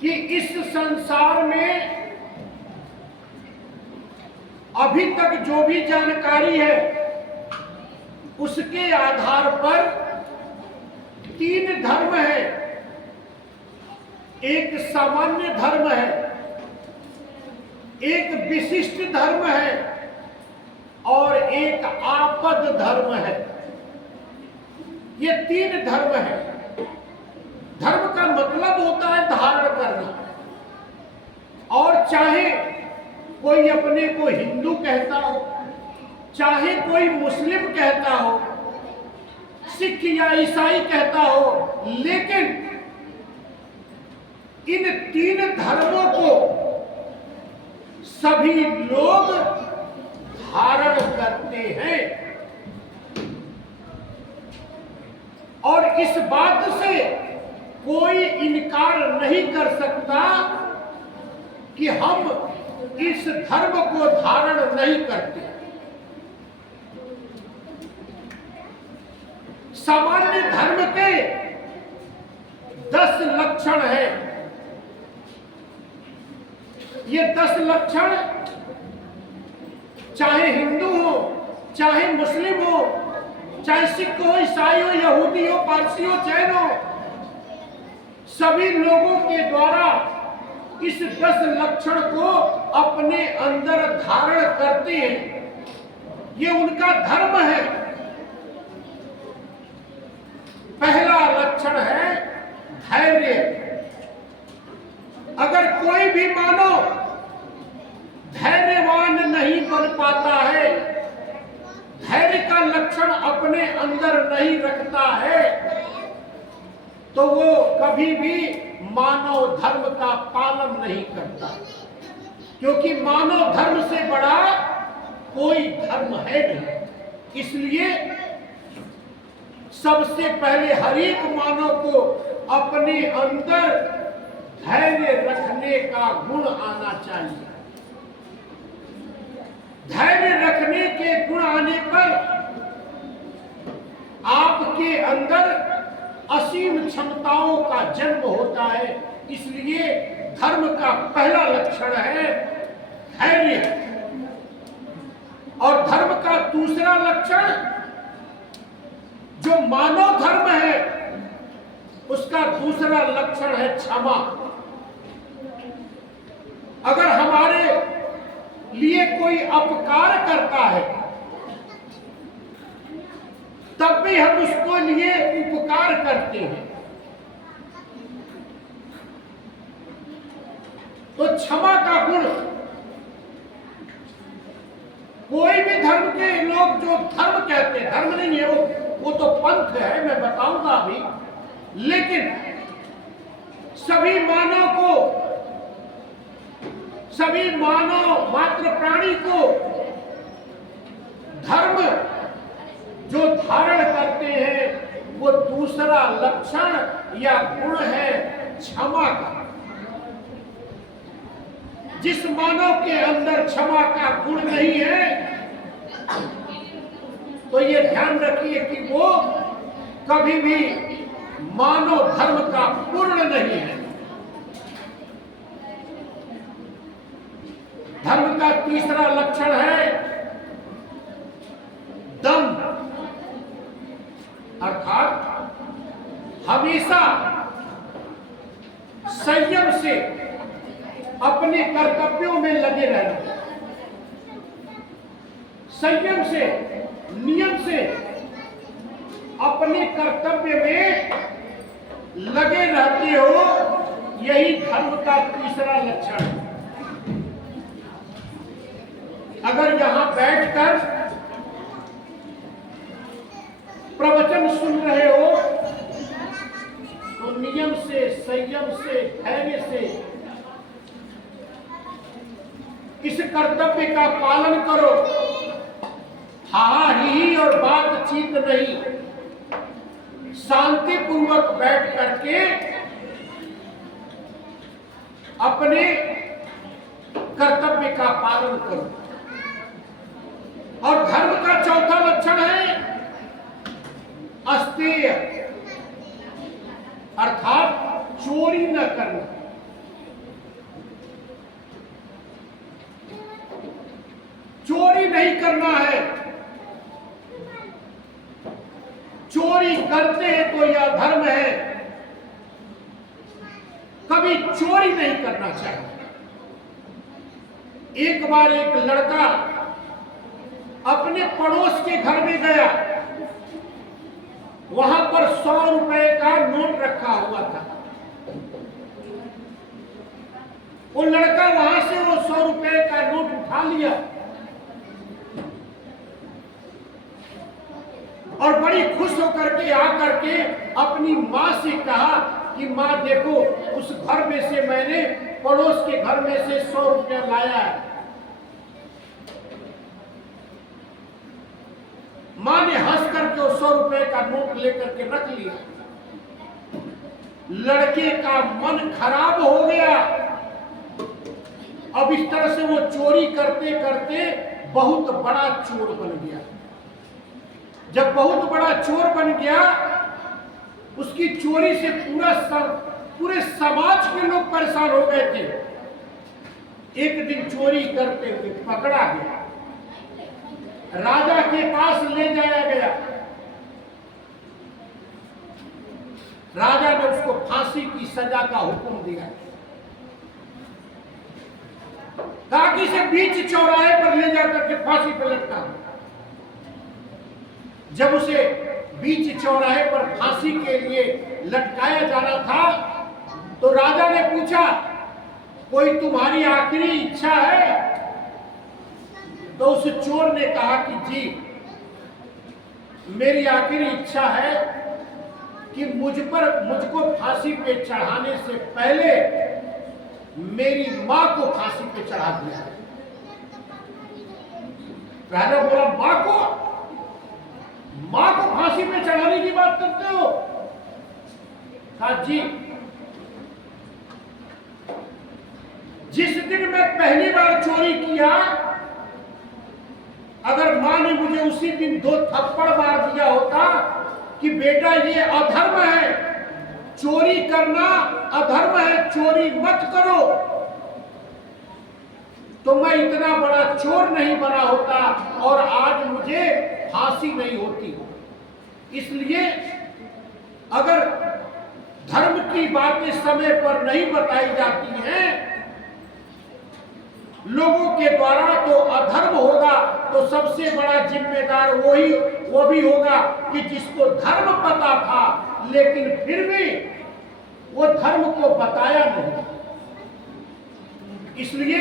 कि इस संसार में अभी तक जो भी जानकारी है उसके आधार पर 3 धर्म है। एक सामान्य धर्म है, एक विशिष्ट धर्म है और एक आपद धर्म है। ये 3 धर्म है। धर्म का मतलब होता है धारण करना। और चाहे कोई अपने को हिंदू कहता हो, चाहे कोई मुस्लिम कहता हो, सिख या ईसाई कहता हो, लेकिन इन 3 धर्मों को सभी लोग धारण करते हैं। और इस बात से कोई इनकार नहीं कर सकता कि हम इस धर्म को धारण नहीं करते। सामान्य धर्म के 10 लक्षण हैं। ये 10 लक्षण चाहे हिंदू हो, चाहे मुस्लिम हो, चाहे सिख हो, ईसाई हो, यहूदी हो, पारसी हो, जैन हो, सभी लोगों के द्वारा इस 10 लक्षण को अपने अंदर धारण करते हैं। ये उनका धर्म है। पहला लक्षण है धैर्य। अगर कोई भी मानव धैर्यवान नहीं बन पाता है, धैर्य का लक्षण अपने अंदर नहीं रखता है, तो वो कभी भी मानव धर्म का पालन नहीं करता। क्योंकि मानव धर्म से बड़ा कोई धर्म है नहीं। इसलिए सबसे पहले हर एक मानव को अपने अंदर धैर्य रखने का गुण आना चाहिए। धैर्य रखने के गुण आने पर आपके अंदर असीम क्षमताओं का जन्म होता है। इसलिए धर्म का पहला लक्षण है धैर्य। और धर्म का दूसरा लक्षण जो मानव धर्म है, उसका दूसरा लक्षण है क्षमा। अगर हमारे लिए कोई अपकार करता है तब भी हम उसको लिए उपकार करते हैं। तो क्षमा का गुण कोई भी धर्म के लोग जो धर्म कहते हैं, धर्म नहीं है वो तो पंथ है, मैं बताऊंगा अभी, लेकिन सभी मानव मात्र प्राणी को धर्म जो धारण करते हैं वो दूसरा लक्षण या गुण है क्षमा का। जिस मानव के अंदर क्षमा का गुण नहीं है, तो ये ध्यान रखिए कि वो कभी भी मानव धर्म का पूर्ण नहीं है। धर्म का तीसरा लक्षण है दम, अर्थात हमेशा संयम से अपने कर्तव्यों में लगे रहना, संयम से, नियम से अपने कर्तव्य में लगे रहते हो। यही धर्म का तीसरा लक्षण है। अगर यहां बैठकर प्रवचन सुन रहे हो तो नियम से, संयम से, धैर्य से इस कर्तव्य का पालन करो। हा ही और बातचीत नहीं, शांति पूर्वक बैठ करके अपने कर्तव्य का पालन करो। और धर्म का चौथा लक्षण है अस्तेय, अर्थात चोरी न करना। करना है। चोरी करते हैं तो यह धर्म है, कभी चोरी नहीं करना चाहिए। एक बार एक लड़का अपने पड़ोस के घर में गया, वहां पर 100 रुपए का नोट रखा हुआ था। वो लड़का वहां से वो 100 रुपए का नोट उठा लिया और बड़ी खुश होकर के आकर के अपनी मां से कहा कि मां देखो, उस घर में से मैंने पड़ोस के घर में से 100 रुपया लाया है। मां ने हंस करके वो 100 रुपए का नोट लेकर के रख लिया। लड़के का मन खराब हो गया। अब इस तरह से वो चोरी करते करते बहुत बड़ा चोर बन गया। जब बहुत बड़ा चोर बन गया, उसकी चोरी से पूरे समाज के लोग परेशान हो गए थे। एक दिन चोरी करते हुए पकड़ा गया, राजा के पास ले जाया गया। राजा ने उसको फांसी की सजा का हुक्म दिया, ताकि से बीच चौराहे पर ले जाकर के फांसी पर लटका। जब उसे बीच चौराहे पर फांसी के लिए लटकाया जाना था, तो राजा ने पूछा, कोई तुम्हारी आखिरी इच्छा है? तो उस चोर ने कहा कि जी, मेरी आखिरी इच्छा है कि मुझको फांसी पे चढ़ाने से पहले मेरी मां को फांसी पे चढ़ा दिया। राजा बोला, मां को फांसी पे चढ़ाने की बात करते हो? कहा जी, जिस दिन मैं पहली बार चोरी किया, अगर मां ने मुझे उसी दिन 2 थप्पड़ मार दिया होता कि बेटा ये अधर्म है, चोरी करना अधर्म है, चोरी मत करो, तो मैं इतना बड़ा चोर नहीं बना होता और आज मुझे फांसी नहीं होती। इसलिए अगर धर्म की बातें समय पर नहीं बताई जाती हैं लोगों के द्वारा, तो अधर्म होगा। तो सबसे बड़ा जिम्मेदार वो भी होगा कि जिसको धर्म पता था लेकिन फिर भी वो धर्म को बताया नहीं। इसलिए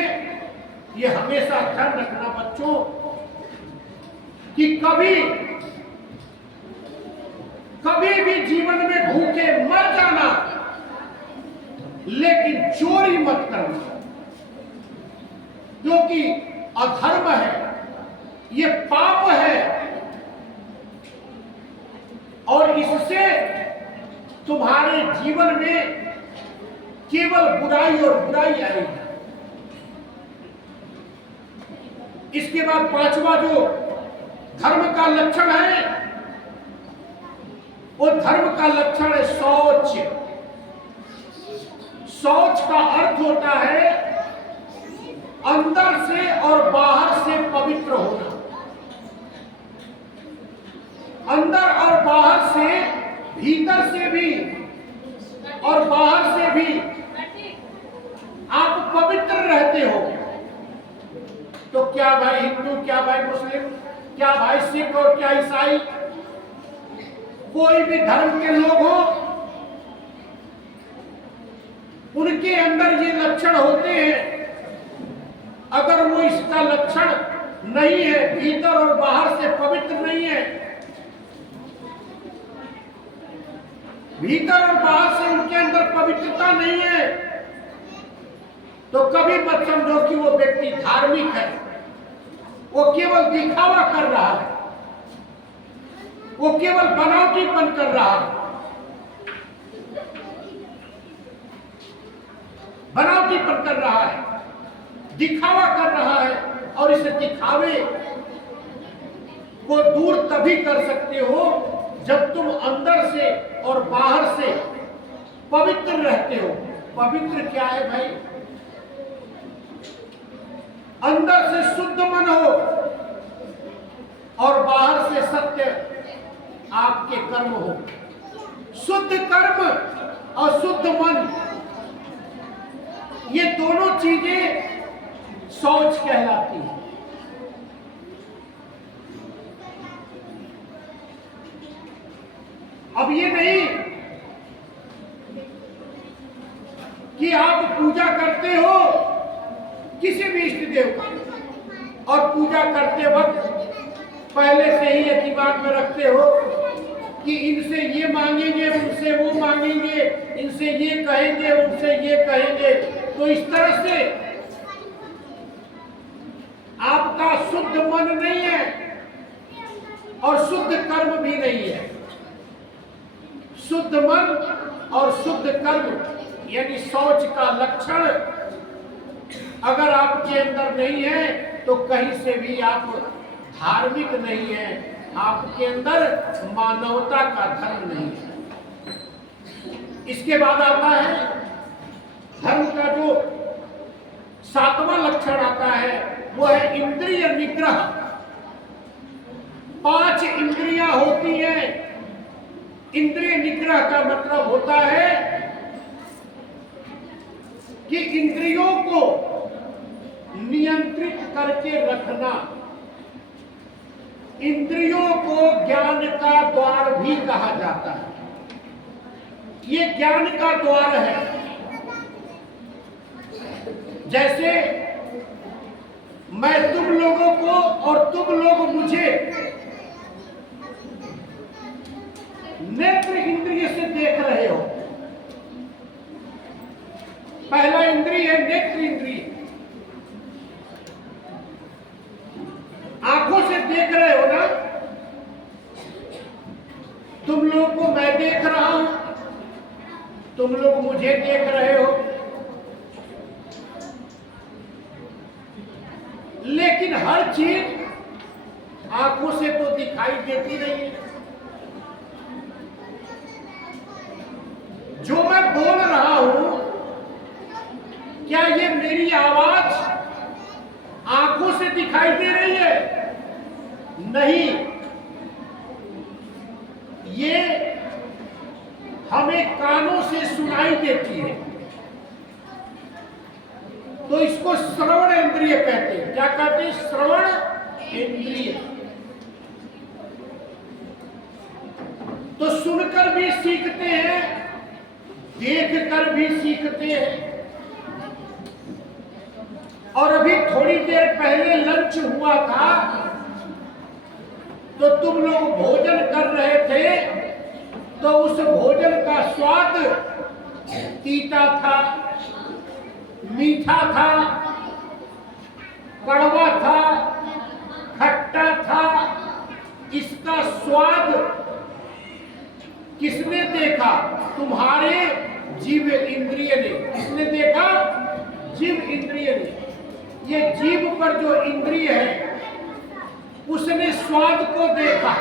ये हमेशा ध्यान रखना बच्चों कि कभी भी जीवन में भूखे मर जाना, लेकिन चोरी मत करना, क्योंकि अधर्म है, ये पाप है और इससे तुम्हारे जीवन में केवल बुराई और बुराई आएगी। इसके बाद 5वां जो धर्म का लक्षण है, वो धर्म का लक्षण है शौच। शौच का अर्थ होता है अंदर से और बाहर से पवित्र होना। अंदर और बाहर से, भीतर से भी और बाहर से भी आप पवित्र रहते हो। तो क्या भाई हिंदू, क्या भाई मुस्लिम, क्या भाई सिख और क्या ईसाई, कोई भी धर्म के लोग हो, उनके अंदर ये लक्षण होते हैं। अगर वो इसका लक्षण नहीं है, भीतर और बाहर से पवित्र नहीं है, भीतर और बाहर से उनके अंदर पवित्रता नहीं है, तो कभी मत समझो कि वो व्यक्ति धार्मिक है। वो केवल दिखावा कर रहा है, वो केवल बनावटीपन कर रहा है, बनावटीपन कर रहा है, दिखावा कर रहा है। और इस दिखावे को दूर तभी कर सकते हो जब तुम अंदर से और बाहर से पवित्र रहते हो। पवित्र क्या है भाई? अंदर से शुद्ध मन हो, और बाहर से सत्य आपके कर्म हो। शुद्ध कर्म और शुद्ध मन, ये दोनों चीजें शौच कहलाती है। अब ये नहीं कि आप पूजा करते हो किसी भी इष्ट देव का और पूजा करते वक्त पहले से ही ये दिमाग में रखते हो कि इनसे ये मांगेंगे, उनसे वो मांगेंगे, इनसे ये कहेंगे, उनसे ये कहेंगे। तो इस तरह से आपका शुद्ध मन नहीं है और शुद्ध कर्म भी नहीं है। शुद्ध मन और शुद्ध कर्म यानी शौच का लक्षण अगर आपके अंदर नहीं है तो कहीं से भी आप धार्मिक नहीं है, आपके अंदर मानवता का धर्म नहीं है। इसके बाद आता है धर्म का जो 7वां लक्षण आता है वो है इंद्रिय निग्रह। 5 इंद्रियां होती हैं। इंद्रिय निग्रह का मतलब होता है कि इंद्रियों को नियंत्रित करके रखना। इंद्रियों को ज्ञान का द्वार भी कहा जाता है। ये ज्ञान का द्वार है। जैसे मैं तुम लोगों को और तुम लोग मुझे नेत्र इंद्रिय से देख रहे हो। पहला इंद्रिय है नेत्र इंद्रिय, आंखों से देख रहे हो ना। तुम लोग को मैं देख रहा हूं, तुम लोग मुझे देख रहे हो। लेकिन हर चीज आंखों से तो दिखाई देती नहीं है। जो मैं बोल रहा हूं, क्या ये मेरी आवाज आंखों से दिखाई दे रही है? नहीं, ये हमें कानों से सुनाई देती है। तो इसको श्रवण इंद्रिय कहते हैं। क्या कहते हैं? श्रवण इंद्रिय। तो सुनकर भी सीखते हैं, देखकर भी सीखते हैं। और अभी थोड़ी देर पहले लंच हुआ था तो तुम लोग भोजन कर रहे थे, तो उस भोजन का स्वाद तीता था, मीठा था, कड़वा था, खट्टा था। इसका स्वाद किसने देखा? तुम्हारे जीव इंद्रिय ने। किसने देखा? जीव इंद्रिय ने। ये जीव पर जो इंद्रिय है उसने स्वाद को देखा।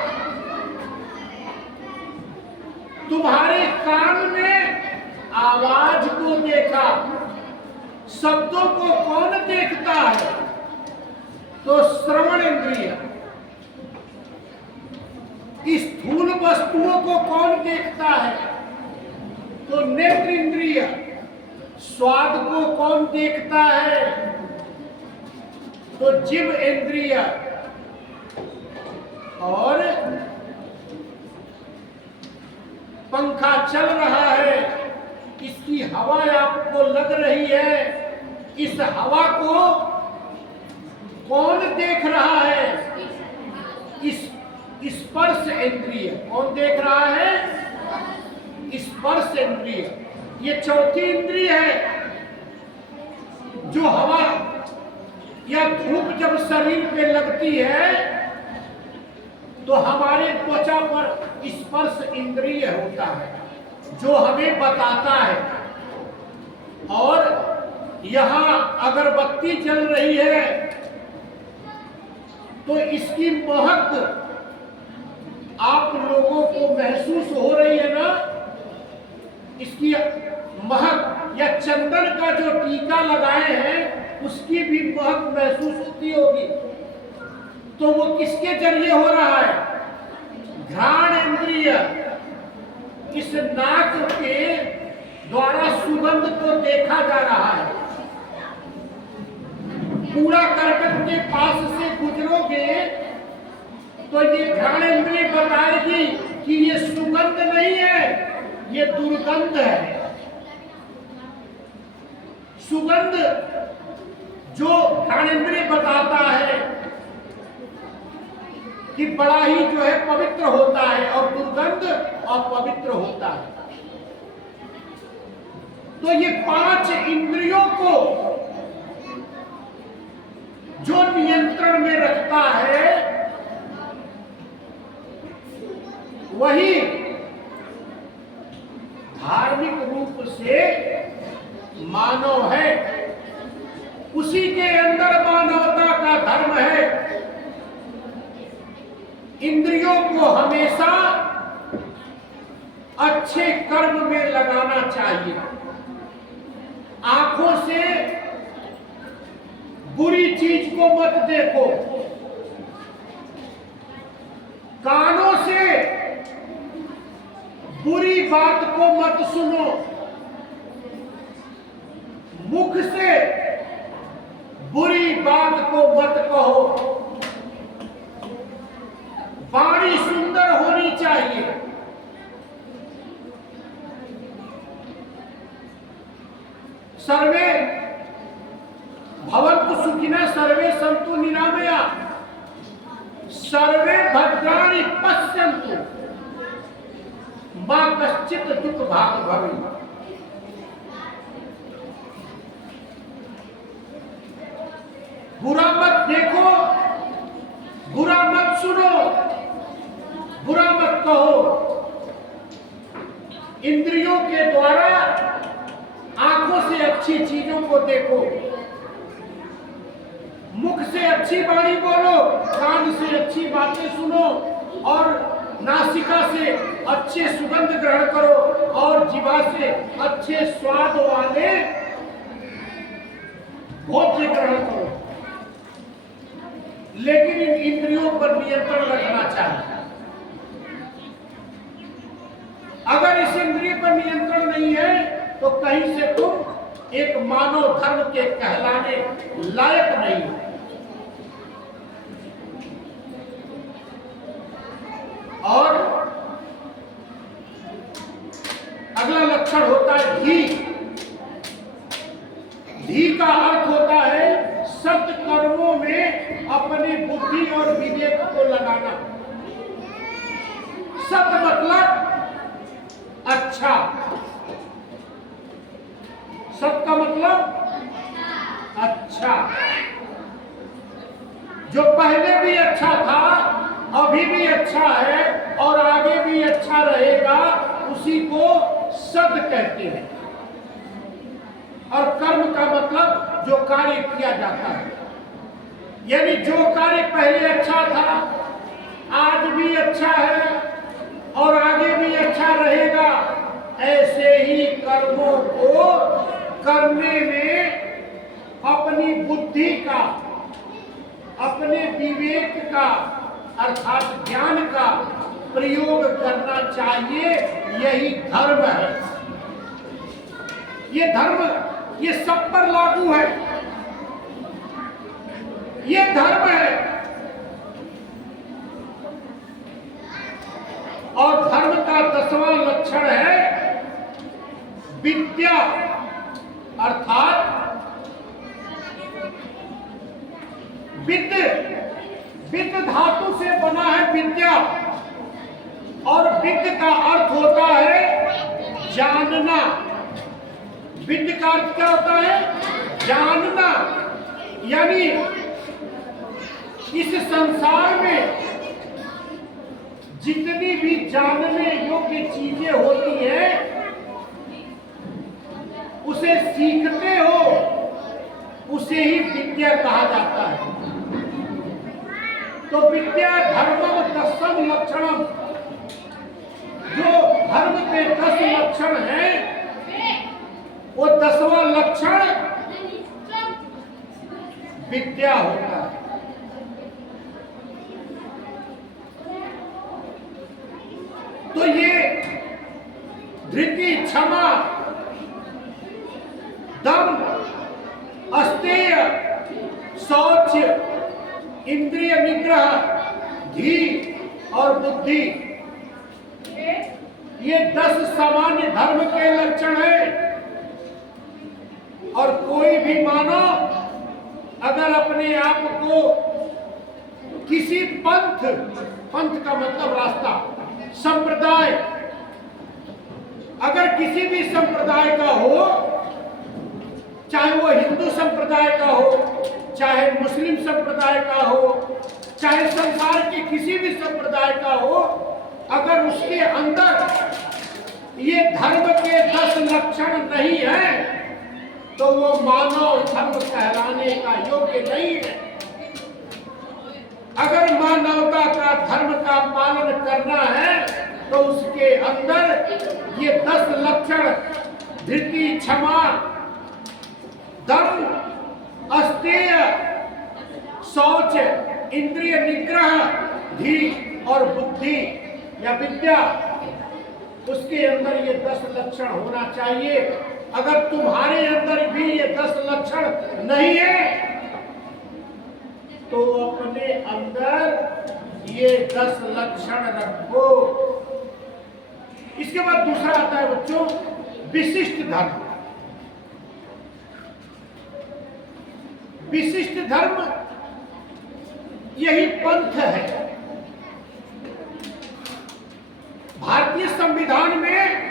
तुम्हारे कान ने आवाज को देखा। शब्दों को कौन देखता है? तो श्रवण इंद्रिय। स्थूल वस्तुओं को कौन देखता है? तो नेत्र इंद्रिय। स्वाद को कौन देखता है? तो जीव इंद्रिय। और पंखा चल रहा है, इसकी हवा आपको लग रही है, इस हवा को कौन देख रहा है? इस स्पर्श इंद्रिय। कौन देख रहा है? स्पर्श इंद्रिय। ये चौथी इंद्रिय है जो हवा या धूप जब शरीर पे लगती है तो हमारे त्वचा पर स्पर्श इंद्रिय होता है जो हमें बताता है। और यहाँ अगरबत्ती जल रही है तो इसकी महक आप लोगों को महसूस हो रही है ना? इसकी महक, या चंदन का जो टीका लगाए हैं उसकी भी महक महसूस होती होगी। तो वो किसके जरिए हो रहा है? घ्राण इंद्रिय इस नाक के द्वारा सुगंध को देखा जा रहा है। कूड़ा करकट के पास से गुजरोगे तो ये घ्राण इंद्रिय बताएगी कि ये सुगंध नहीं है, ये दुर्गंध है। सुगंध जो घ्राण इंद्रिय बताता है कि बड़ा ही जो है पवित्र होता है, और दुर्गंध अपवित्र होता है। तो ये 5 इंद्रियों को जो नियंत्रण में रखता है वही धार्मिक रूप से मानव है। उसी के अंदर मानवता का धर्म है। इंद्रियों को हमेशा अच्छे कर्म में लगाना चाहिए। आंखों से बुरी चीज को मत देखो, कानों से बुरी बात को मत सुनो, मुख से बुरी बात को मत कहो। वाणी सुंदर होनी चाहिए। सर्वे भवन्तु सुखिनः, सर्वे सन्तु निरामया, सर्वे भद्राणि पश्यन्तु, मा कश्चित् दुःख भाग् भवेत्। बुरा मत देखो, बुरा मत सुनो, बुरा मत कहो। इंद्रियों के द्वारा आंखों से अच्छी चीजों को देखो, मुख से अच्छी वाणी बोलो, कान से अच्छी बातें सुनो, और नासिका से अच्छे सुगंध ग्रहण करो, और जीवा से अच्छे स्वाद वाले भोज्य ग्रहण करो। लेकिन इन इंद्रियों पर नियंत्रण रखना चाहिए। अगर इस इंद्रिय पर नियंत्रण नहीं है तो कहीं से तुम एक मानव धर्म के कहलाने लायक नहीं हो। और अगला लक्षण होता है धी। धी का अर्थ होता है सत्कर्मों में अपनी बुद्धि और विवेक को लगाना। सत मतलब अच्छा, सत का मतलब अच्छा। जो पहले भी अच्छा था, अभी भी अच्छा है और आगे भी अच्छा रहेगा, उसी को सद कहते हैं। और कर्म का मतलब जो कार्य किया जाता है, यानी जो कार्य पहले अच्छा था, आज भी अच्छा है और आगे भी अच्छा रहेगा, ऐसे ही कर्मों को करने में अपनी बुद्धि का, अपने विवेक का अर्थात ज्ञान का प्रयोग करना चाहिए। यही धर्म है। ये धर्म ये सब पर लागू है। ये धर्म है। और धर्म का 10वां लक्षण है विद्या, अर्थात वित्त धातु से बना है विद्या, और वित्त का अर्थ होता है जानना। वित्त का अर्थ क्या होता है? जानना। यानी इस संसार में जितनी भी जानने योग्य चीजें होती हैं, उसे सीखते हो, उसे ही विद्या कहा जाता है। तो विद्या धर्मम 10 लक्षणम, जो धर्म के 10 लक्षण हैं, वो 10वां लक्षण विद्या होता है। धृति, क्षमा, दम, अस्तेय, शौच, इंद्रिय निग्रह, धी और बुद्धि, ये 10 सामान्य धर्म के लक्षण हैं। और कोई भी मानव अगर अपने आप को किसी पंथ का मतलब रास्ता, संप्रदाय, अगर किसी भी संप्रदाय का हो, चाहे वो हिंदू संप्रदाय का हो, चाहे मुस्लिम संप्रदाय का हो, चाहे संसार के किसी भी संप्रदाय का हो, अगर उसके अंदर ये धर्म के 10 लक्षण नहीं है तो वो मानव धर्म कहलाने का योग्य नहीं है। अगर मानवता का धर्म का पालन करना है तो उसके अंदर ये 10 लक्षण, धृति, क्षमा, दम, अस्तेय, शौच, इंद्रिय निग्रह, धी और बुद्धि या विद्या, उसके अंदर ये 10 लक्षण होना चाहिए। अगर तुम्हारे अंदर भी ये 10 लक्षण नहीं है तो अपने अंदर ये 10 लक्षण रखो। इसके बाद दूसरा आता है बच्चों, विशिष्ट धर्म। विशिष्ट धर्म यही पंथ है। भारतीय संविधान में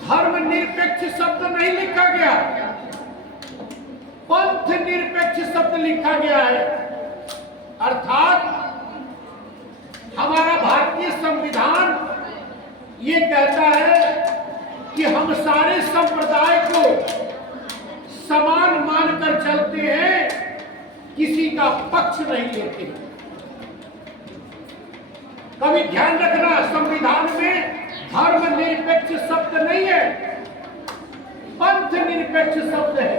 धर्म निरपेक्ष शब्द नहीं लिखा गया, पंथ निरपेक्ष शब्द लिखा गया है। अर्थात हमारा भारतीय संविधान ये कहता है कि हम सारे संप्रदाय को समान मानकर चलते हैं, किसी का पक्ष नहीं लेते। कभी ध्यान रखना, संविधान में धर्म निरपेक्ष शब्द नहीं है, पंथ निरपेक्ष शब्द है।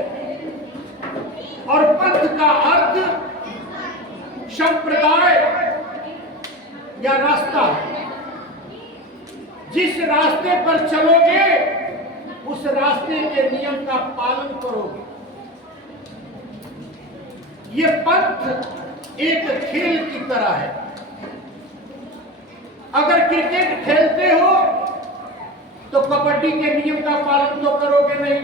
और पंथ का अर्थ संप्रदाय या रास्ता। जिस रास्ते पर चलोगे उस रास्ते के नियम का पालन करोगे। ये पंथ एक खेल की तरह है। अगर क्रिकेट खेलते हो तो कबड्डी के नियम का पालन तो करोगे नहीं,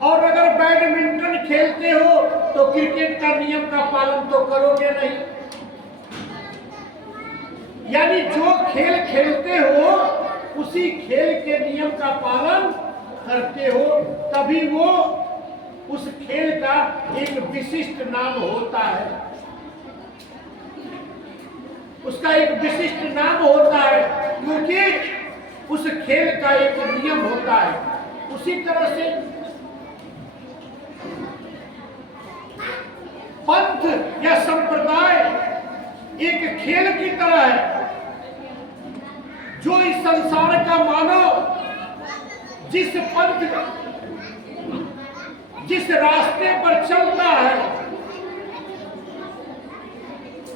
और अगर बैडमिंटन खेलते हो तो क्रिकेट का नियम का पालन तो करोगे नहीं। यानी जो खेल खेलते हो उसी खेल के नियम का पालन करते हो, तभी वो उस खेल का एक विशिष्ट नाम होता है। उसका एक विशिष्ट नाम होता है क्योंकि उस खेल का एक नियम होता है। उसी तरह से पंथ या संप्रदाय एक खेल की तरह है। जो इस संसार का मानव जिस पंथ, जिस रास्ते पर चलता है,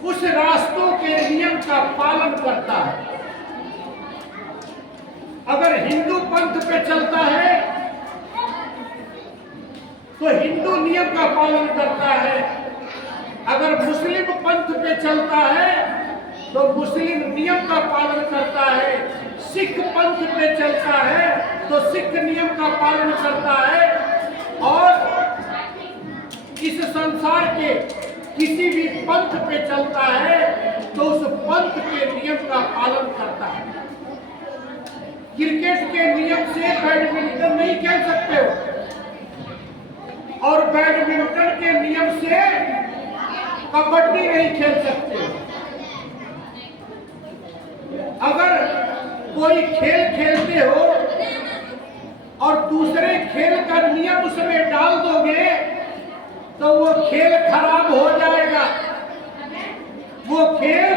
उस रास्तों के नियम का पालन करता है। अगर हिंदू पंथ पे चलता है तो हिंदू नियम का पालन करता है। अगर मुस्लिम पंथ पे चलता है तो मुस्लिम नियम का पालन करता है। सिख पंथ पे चलता है तो सिख नियम का पालन करता है। और इस संसार के किसी भी पंथ पे चलता है तो उस पंथ के नियम का पालन करता है। क्रिकेट के नियम से बैडमिंटन नहीं खेल सकते हो, और बैडमिंटन के नियम से कबड्डी नहीं खेल सकते हो। अगर कोई खेल खेलते हो और दूसरे खेल का नियम उसमें डाल दोगे तो वो खेल खराब हो जाएगा। वो खेल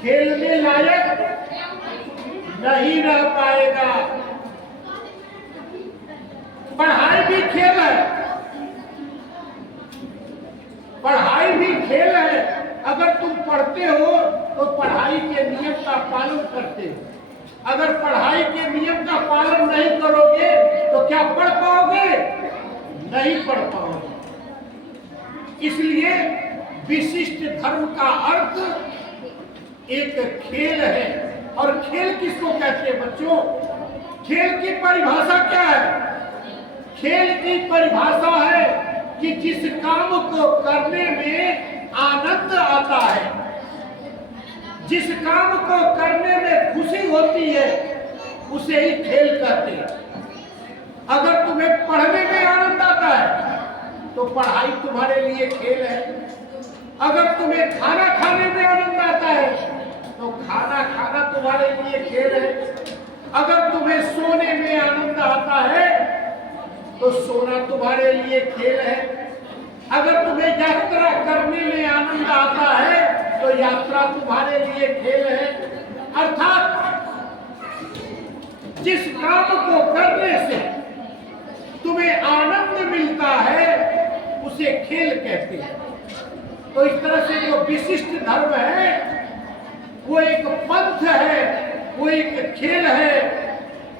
खेलने लायक नहीं रह पाएगा। पढ़ाई भी खेल है, पढ़ाई भी खेल है। अगर तुम पढ़ते हो तो पढ़ाई के नियम का पालन करते हो। अगर पढ़ाई के नियम का पालन नहीं करोगे तो क्या पढ़ पाओगे? नहीं पढ़ पाओगे। इसलिए विशिष्ट धर्म का अर्थ एक खेल है। और खेल किसको कहते हैं बच्चों? खेल की परिभाषा क्या है? खेल की परिभाषा है कि जिस काम को करने में आनंद आता है, जिस काम को करने में खुशी होती है, उसे ही खेल कहते हैं। अगर तुम्हें पढ़ने में आनंद आता है तो पढ़ाई तुम्हारे लिए खेल है। अगर तुम्हें खाना खाने में आनंद आता है तो खाना खाना तुम्हारे लिए खेल है। अगर तुम्हें सोने में आनंद आता है तो सोना तुम्हारे लिए खेल है। अगर तुम्हें यात्रा करने में आनंद आता है तो यात्रा तुम्हारे लिए खेल है। अर्थात जिस काम को करने से तुम्हें आनंद मिलता है उसे खेल कहते हैं। तो इस तरह से जो विशिष्ट धर्म है वो एक पंथ है, वो एक खेल है।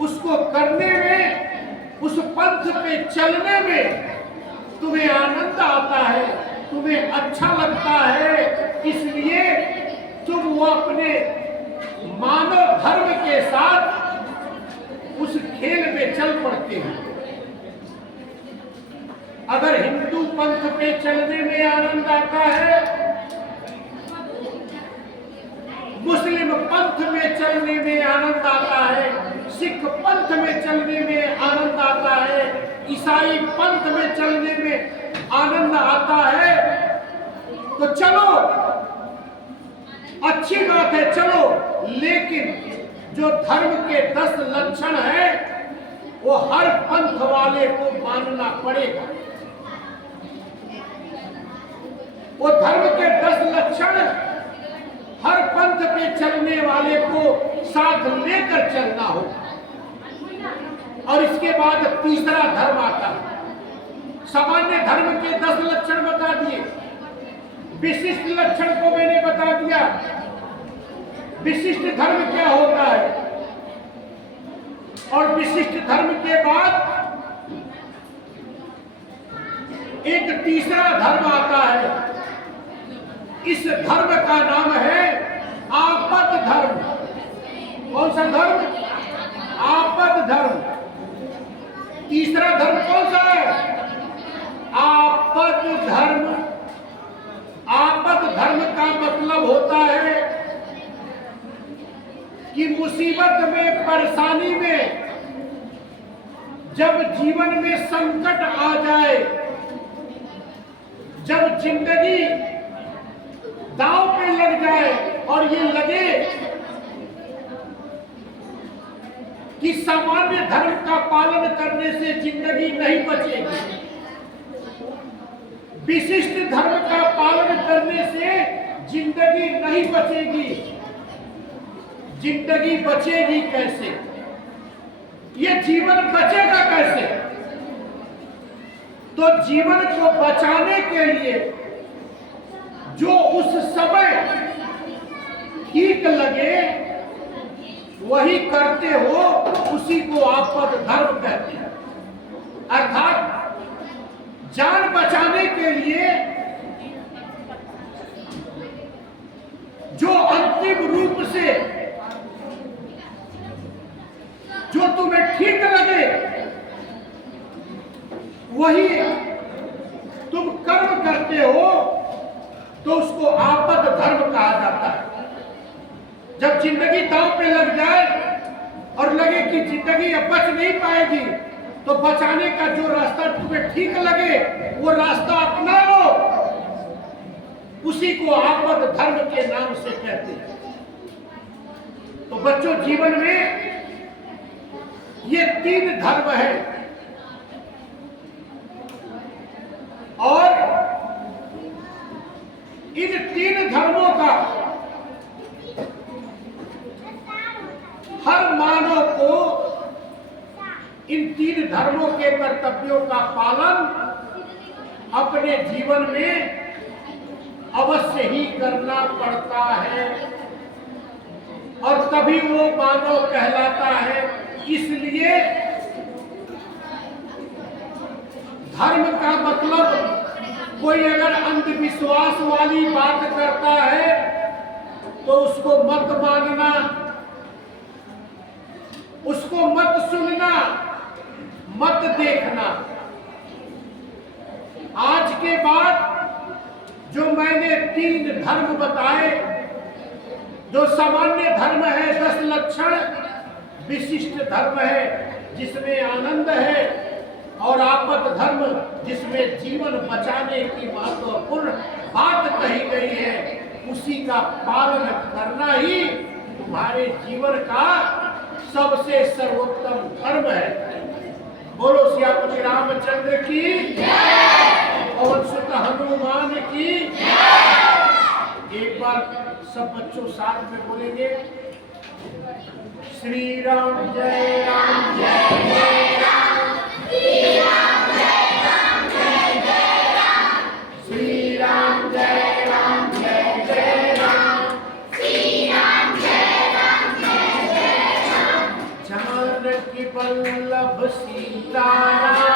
उसको करने में, उस पंथ पे चलने में तुम्हें आनंद आता है, तुम्हें अच्छा लगता है, इसलिए तुम वो अपने मानव धर्म के साथ उस खेल में चल पड़ते हो। अगर हिंदू पंथ पे चलने में आनंद आता है, मुस्लिम पंथ में चलने में आनंद आता है, सिख पंथ में चलने में आनंद आता है, ईसाई पंथ में चलने में आनंद आता है, तो चलो, अच्छी बात है, चलो। लेकिन जो धर्म के 10 लक्षण है वो हर पंथ वाले को मानना पड़ेगा। वो धर्म के 10 लक्षण हर पंथ पे चलने वाले को साथ लेकर चलना होगा। और इसके बाद तीसरा धर्म आता है। सामान्य धर्म के 10 लक्षण बता दिए, विशिष्ट लक्षण को मैंने बता दिया। विशिष्ट धर्म क्या होता है? और विशिष्ट धर्म के बाद एक तीसरा धर्म आता है। इस धर्म का नाम है आपद धर्म। कौन सा धर्म? आपद धर्म। तीसरा धर्म कौन सा है? आपद धर्म। आपद धर्म का मतलब होता है कि मुसीबत में, परेशानी में, जब जीवन में संकट आ जाए, जब जिंदगी दांव पे लग जाए और ये लगे कि सामान्य धर्म का पालन करने से जिंदगी नहीं बचेगी, विशिष्ट धर्म का पालन करने से जिंदगी नहीं बचेगी। जिंदगी बचेगी कैसे? ये जीवन बचेगा कैसे? तो जीवन को बचाने के लिए जो उस समय ठीक लगे वही करते हो, उसी को आपद धर्म कहते हैं। अर्थात जान बचाने के लिए जो अंतिम रूप से जो तुम्हें ठीक लगे वही तुम कर्म करते हो, तो उसको आपद धर्म कहा जाता है। जब जिंदगी दांव पे लग जाए और लगे कि जिंदगी अब बच नहीं पाएगी, तो बचाने का जो रास्ता तुम्हें ठीक लगे वो रास्ता अपना लो, उसी को आपद धर्म के नाम से कहते हैं। तो बच्चों, जीवन में ये 3 धर्म है और इन 3 धर्मों का हर मानव को इन 3 धर्मों के कर्तव्यों का पालन अपने जीवन में अवश्य ही करना पड़ता है। और तभी वो मानव कहलाता है। इसलिए धर्म का मतलब कोई अगर अंधविश्वास वाली बात करता है तो उसको मत मानना, उसको मत सुनना, मत देखना। आज के बाद जो मैंने 3 धर्म बताए, जो सामान्य धर्म है 10 लक्षण, विशिष्ट धर्म है जिसमें आनंद है, और आपद धर्म जिसमें जीवन बचाने की महत्वपूर्ण बात कही गई है, उसी का पालन करना ही तुम्हारे जीवन का सबसे सर्वोत्तम धर्म है। बोलो सियापति रामचंद्र की जय, पवन सुत हनुमान की जय। एक बार सब बच्चों साथ में बोलेंगे, श्री राम जय राम जय जय राम, श्री राम जय राम जय जय राम, श्री राम जय राम जय जय राम, श्री राम जय राम जय जय राम। जानकी वल्लभ सीताराम।